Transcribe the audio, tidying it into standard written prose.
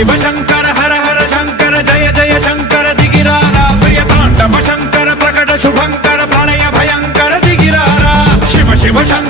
शिव शंकर हर हर शंकर जय जय शंकर दिगिरारा प्रिय तांडव शंकर प्रकट शुभंकर प्रलय भयंकर दिगिरारा शिव शिव शंकर